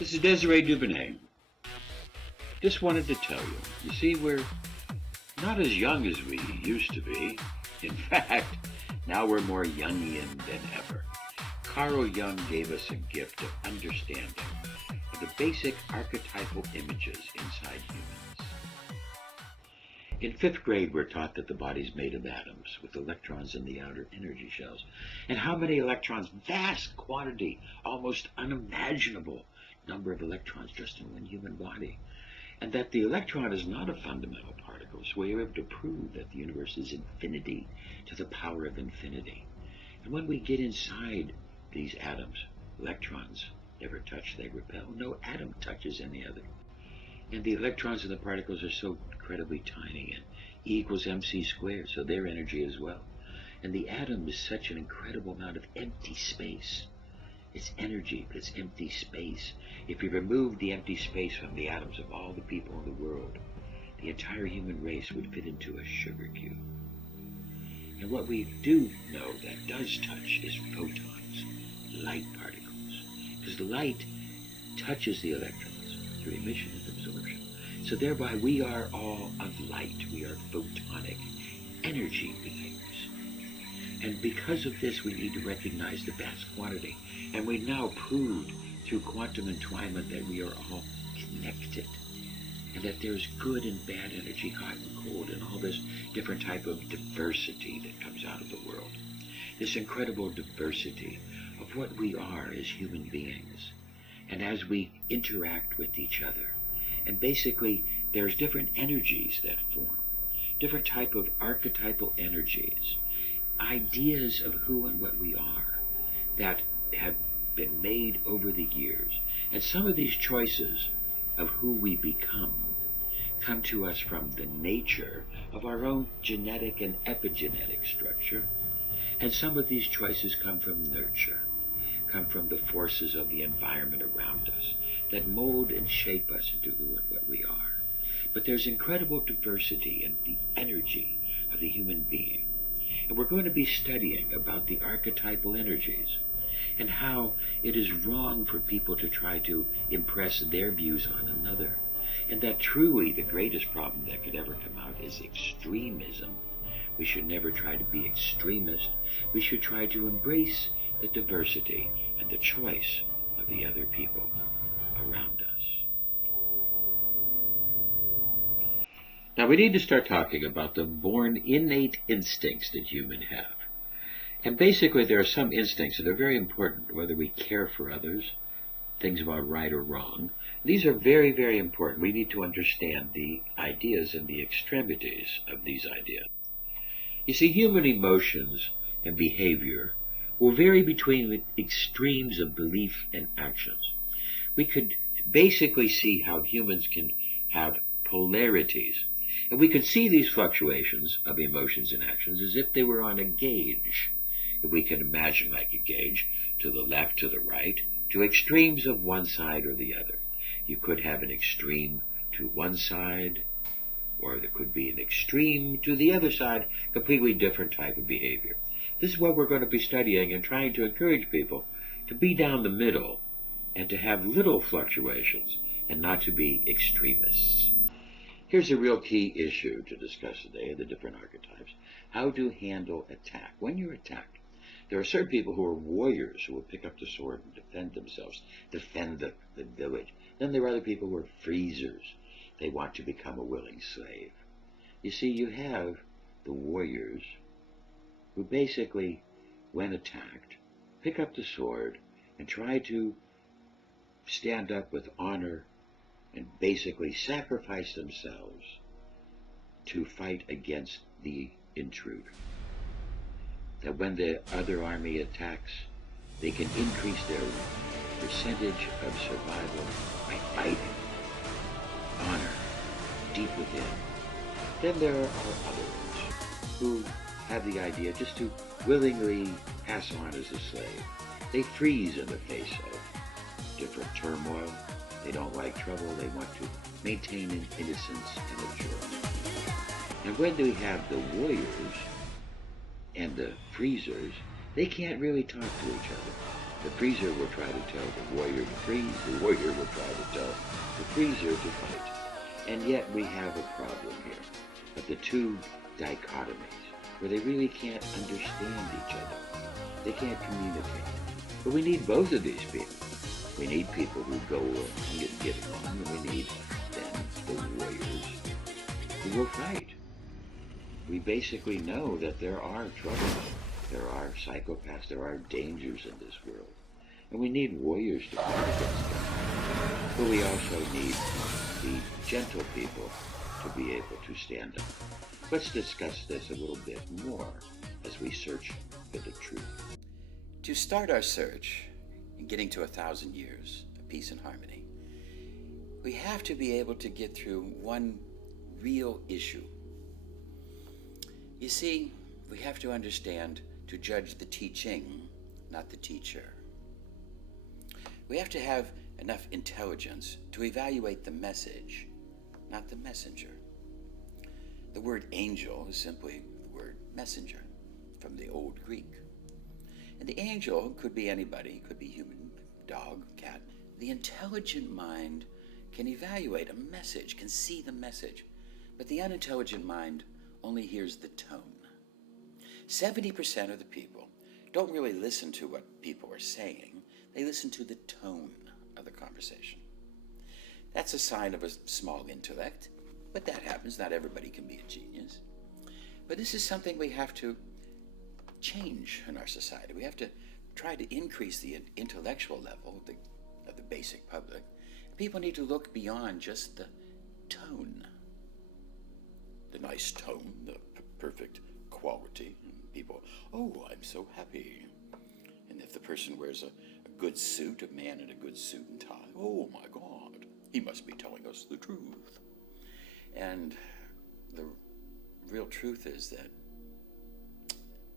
This is Desiree Dubonnet. Just wanted to tell you, you see, we're not as young as we used to be. In fact, now we're more Jungian than ever. Carl Jung gave us a gift of understanding of the basic archetypal images inside humans. In 5th grade, we're taught that the body's made of atoms with electrons in the outer energy shells. And how many electrons? Vast quantity, almost unimaginable number of electrons just in one human body. And that the electron is not a fundamental particle, so we are able to prove that the universe is infinity to the power of infinity. And when we get inside these atoms, electrons never touch, they repel. No atom touches any other. And the electrons and the particles are so incredibly tiny, and E equals mc squared, so their energy as well. And the atom is such an incredible amount of empty space. It's energy, but it's empty space. If you remove the empty space from the atoms of all the people in the world, the entire human race would fit into a sugar cube. And what we do know that does touch is photons, light particles, because the light touches the electrons through emission and absorption. So thereby we are all of light. We are photonic energy beings. And because of this, we need to recognize the vast quantity. And we now proved through quantum entwinement that we are all connected. And that there's good and bad energy, hot and cold, and all this different type of diversity that comes out of the world. This incredible diversity of what we are as human beings. And as we interact with each other. And basically, there's different energies that form. Different type of archetypal energies. Ideas of who and what we are that have been made over the years. And some of these choices of who we become come to us from the nature of our own genetic and epigenetic structure. And some of these choices come from nurture, come from the forces of the environment around us that mold and shape us into who and what we are. But there's incredible diversity in the energy of the human being. And we're going to be studying about the archetypal energies and how it is wrong for people to try to impress their views on another. And that truly the greatest problem that could ever come out is extremism. We should never try to be extremist. We should try to embrace the diversity and the choice of the other people around us. Now we need to start talking about the born innate instincts that humans have. And basically there are some instincts that are very important, whether we care for others, things about right or wrong. These are very, very important. We need to understand the ideas and the extremities of these ideas. You see, human emotions and behavior will vary between the extremes of belief and actions. We could basically see how humans can have polarities. And we could see these fluctuations of emotions and actions as if they were on a gauge. If we can imagine like a gauge, to the left, to the right, to extremes of one side or the other. You could have an extreme to one side, or there could be an extreme to the other side, completely different type of behavior. This is what we're going to be studying and trying to encourage people to be down the middle and to have little fluctuations and not to be extremists. Here's a real key issue to discuss today, the different archetypes. How to handle attack. When you're attacked, there are certain people who are warriors who will pick up the sword and defend themselves, defend the village. Then there are other people who are freezers. They want to become a willing slave. You see, you have the warriors who basically, when attacked, pick up the sword and try to stand up with honor and basically sacrifice themselves to fight against the intruder. That when the other army attacks, they can increase their percentage of survival by fighting. Honor, deep within. Then there are others who have the idea just to willingly pass on as a slave. They freeze in the face of different turmoil. They don't like trouble. They want to maintain an innocence and a joy. And when we have the warriors and the freezers, they can't really talk to each other. The freezer will try to tell the warrior to freeze. The warrior will try to tell the freezer to fight. And yet we have a problem here of the two dichotomies where they really can't understand each other. They can't communicate. But we need both of these people. We need people who go along and get along, and we need then the warriors who will fight. We basically know that there are troubles, there are psychopaths, there are dangers in this world, and we need warriors to fight against them. But we also need the gentle people to be able to stand up. Let's discuss this a little bit more as we search for the truth. To start our search in getting to 1,000 years of peace and harmony, we have to be able to get through one real issue. You see, we have to understand to judge the teaching, not the teacher. We have to have enough intelligence to evaluate the message, not the messenger. The word angel is simply the word messenger from the Old Greek. And the angel could be anybody, could be human, dog, cat. The intelligent mind can evaluate a message, can see the message, but the unintelligent mind only hears the tone. 70% of the people don't really listen to what people are saying, they listen to the tone of the conversation. That's a sign of a small intellect, but that happens. Not everybody can be a genius. But this is something we have to change in our society. We have to try to increase the intellectual level of the basic public. People need to look beyond just the tone. The nice tone, the perfect quality. And people, oh, I'm so happy. And if the person wears a good suit, a man in a good suit and tie, oh my God, he must be telling us the truth. And the real truth is that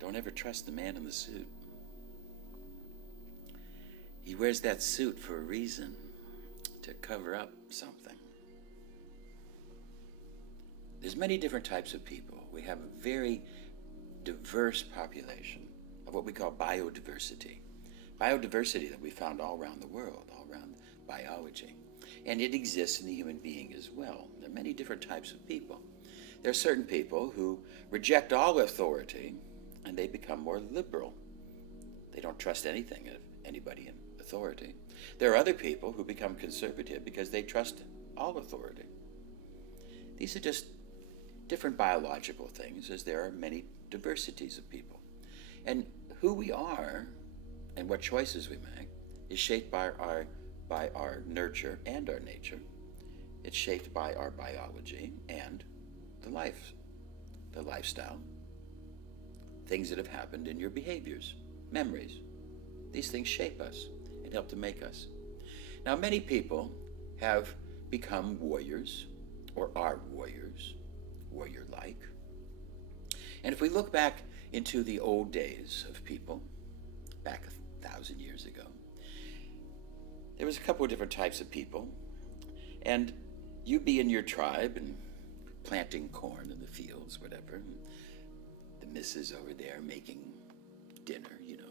don't ever trust the man in the suit. He wears that suit for a reason, to cover up something. There's many different types of people. We have a very diverse population of what we call biodiversity. Biodiversity that we found all around the world, all around biology. And it exists in the human being as well. There are many different types of people. There are certain people who reject all authority and they become more liberal. They don't trust anything of anybody in authority. There are other people who become conservative because they trust all authority. These are just different biological things, as there are many diversities of people. And who we are and what choices we make is shaped by our nurture and our nature. It's shaped by our biology and the lifestyle, things that have happened in your behaviors, memories. These things shape us and help to make us. Now, many people have become warriors or are warriors, warrior-like. And if we look back into the old days of people, back 1,000 years ago, there was a couple of different types of people. And you'd be in your tribe and planting corn in the fields, whatever. And the missus over there making dinner, you know.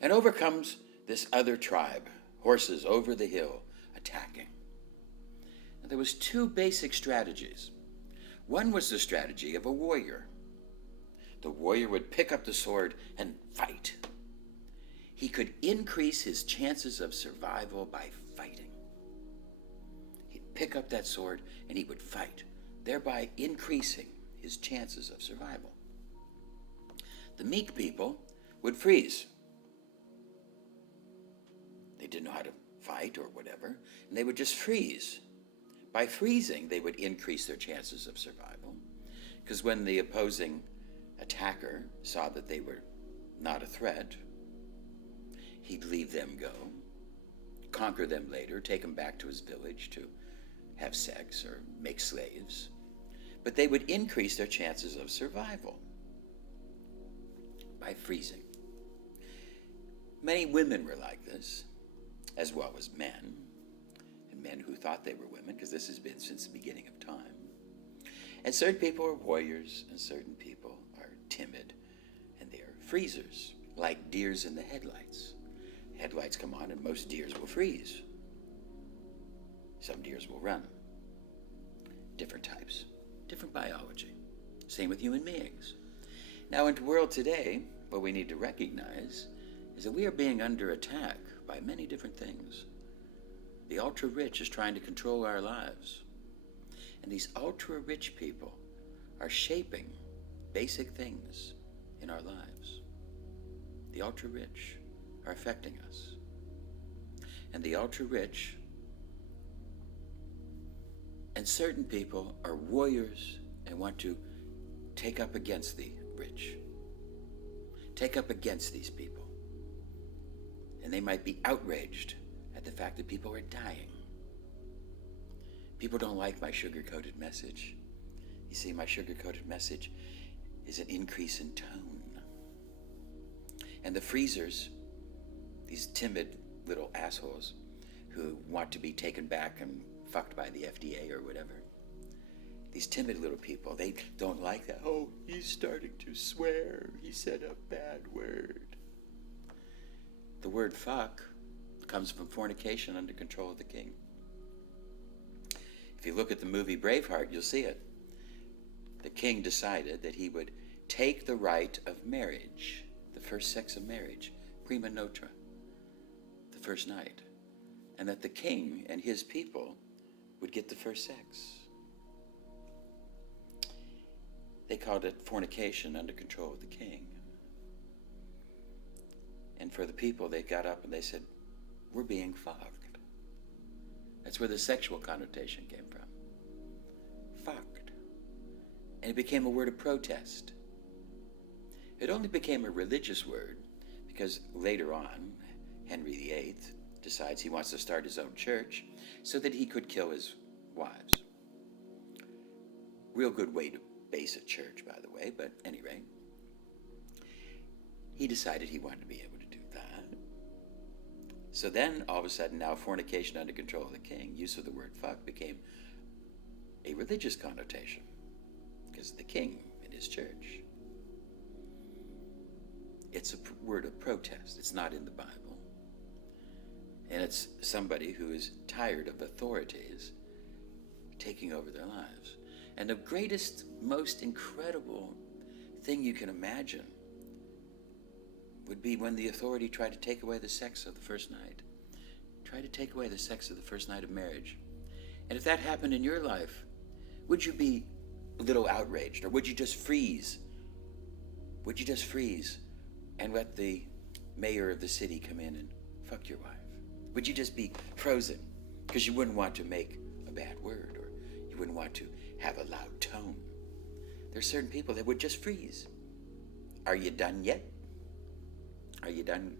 And over comes this other tribe, horses over the hill, attacking. And there was two basic strategies. One was the strategy of a warrior. The warrior would pick up the sword and fight. He could increase his chances of survival by fighting. He'd pick up that sword and he would fight, thereby increasing his chances of survival. The meek people would freeze. They didn't know how to fight or whatever, and they would just freeze. By freezing, they would increase their chances of survival, because when the opposing attacker saw that they were not a threat, he'd leave them go, conquer them later, take them back to his village to have sex or make slaves. But they would increase their chances of survival by freezing. Many women were like this, as well as men, and men who thought they were women, because this has been since the beginning of time. And certain people are warriors, and certain people are timid, and they are freezers, like deers in the headlights. headlights come on and most deers will freeze. Some deers will run. Different types, different biology. Same with human beings. Now, in the world today, what we need to recognize is that we are being under attack by many different things. The ultra-rich is trying to control our lives. And these ultra-rich people are shaping basic things in our lives. The ultra-rich are affecting us. And the ultra-rich and certain people are warriors and want to take up against the rich. Take up against these people. And they might be outraged at the fact that people are dying. People don't like my sugar-coated message. You see, my sugar-coated message is an increase in tone. And the freezers, these timid little assholes who want to be taken back and fucked by the FDA or whatever, these timid little people, they don't like that. Oh, he's starting to swear. He said a bad word. The word fuck comes from fornication under control of the king. If you look at the movie Braveheart, you'll see it. The king decided that he would take the right of marriage, the first sex of marriage, prima nocte, the first night, and that the king and his people would get the first sex. They called it fornication under control of the king. And for the people, they got up and they said, we're being fucked. That's where the sexual connotation came from. Fucked. And it became a word of protest. It only became a religious word because later on, Henry VIII decides he wants to start his own church so that he could kill his wives. Real good way to base a church, by the way, but at any rate, he decided he wanted to be able to do that. So then, all of a sudden, now fornication under control of the king, use of the word fuck became a religious connotation because the king in his church. It's a word of protest. It's not in the Bible. And it's somebody who is tired of authorities taking over their lives. And the greatest, most incredible thing you can imagine would be when the authority tried to take away the sex of the first night. Try to take away the sex of the first night of marriage. And if that happened in your life, would you be a little outraged, or would you just freeze? Would you just freeze and let the mayor of the city come in and fuck your wife? Would you just be frozen because you wouldn't want to make a bad word, or you wouldn't want to have a loud tone? There are certain people that would just freeze. Are you done yet? Are you done?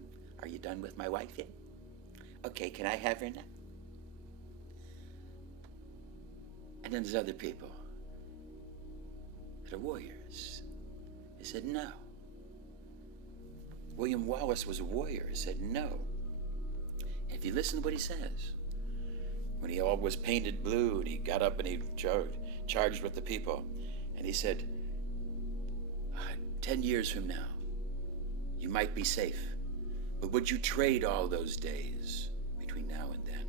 Are you done with my wife yet? Okay, can I have her now? And then there's other people that are warriors. They said no. William Wallace was a warrior. He said no. And if you listen to what he says, when he all was painted blue and he got up and he charged with the people, and he said, 10 years from now, you might be safe, but would you trade all those days between now and then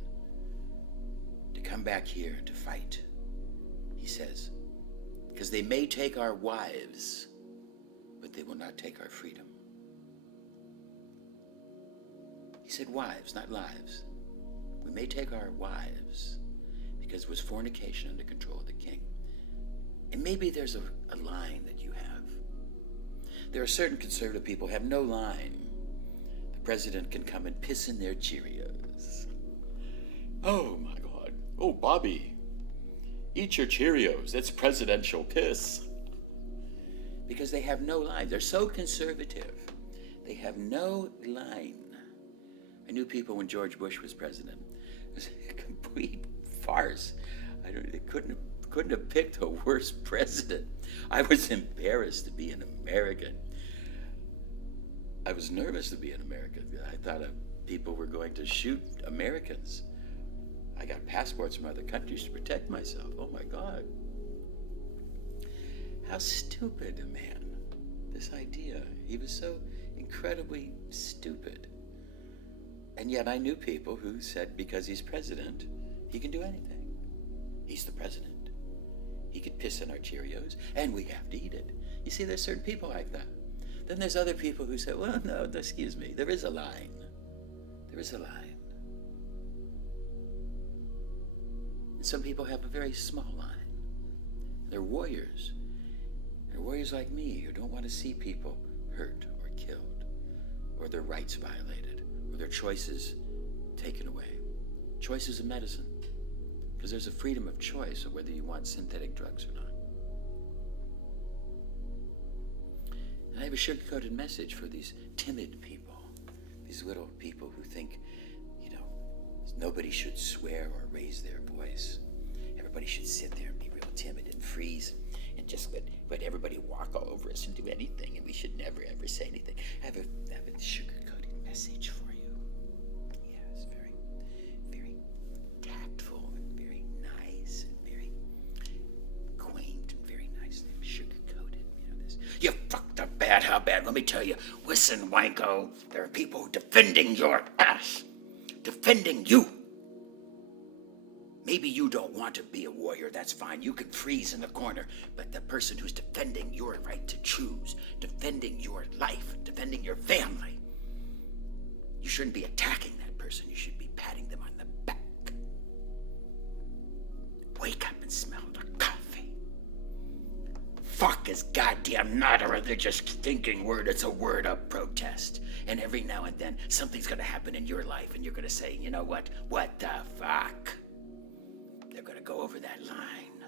to come back here to fight? He says, because they may take our wives, but they will not take our freedom. He said wives, not lives. We may take our wives because it was fornication under control of the king. And maybe there's a line that you have. There are certain conservative people who have no line. The president can come and piss in their Cheerios. Oh my God. Oh, Bobby, eat your Cheerios. That's presidential piss. Because they have no line. They're so conservative. They have no line. I knew people when George Bush was president. It was a complete farce. They couldn't have picked a worse president. I was embarrassed to be an American. I was nervous to be an American. I thought people were going to shoot Americans. I got passports from other countries to protect myself. Oh my God. How stupid a man. This idea. He was so incredibly stupid. And yet I knew people who said because he's president, he can do anything. He's the president. He could piss in our Cheerios, and we have to eat it. You see, there's certain people like that. Then there's other people who say, well, no, excuse me, there is a line. There is a line. And some people have a very small line. They're warriors. They're warriors like me who don't want to see people hurt or killed, or their rights violated, or their choices taken away. Choice is a medicine, because there's a freedom of choice of whether you want synthetic drugs or not. And I have a sugar-coated message for these timid people, these little people who think, nobody should swear or raise their voice. Everybody should sit there and be real timid and freeze and just let everybody walk all over us and do anything, and we should never, ever say anything. I have a sugar-coated message for you. Yes, very, very tactful and very nice and very quaint and very nice and sugar-coated. This. You fucked up bad. How bad? Let me tell you. Listen, wanko. There are people defending your ass. Defending you. Maybe you don't want to be a warrior, that's fine. You can freeze in the corner. But the person who's defending your right to choose, defending your life, defending your family, you shouldn't be attacking that person. You should be patting them on the back. Wake up and smell the coffee. Fuck is goddamn not a religious thinking word. It's a word of protest. And every now and then, something's going to happen in your life, and you're going to say, you know what? What the fuck? They're going to go over that line.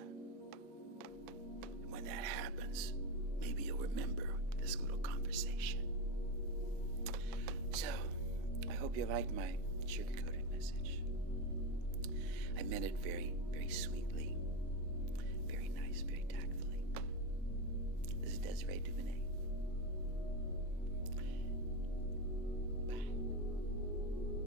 And when that happens, maybe you'll remember this little conversation. So, I hope you liked my sugar-coated message. I meant it very, very sweetly, very nice, very tactfully. This is Desiree Dubonnet.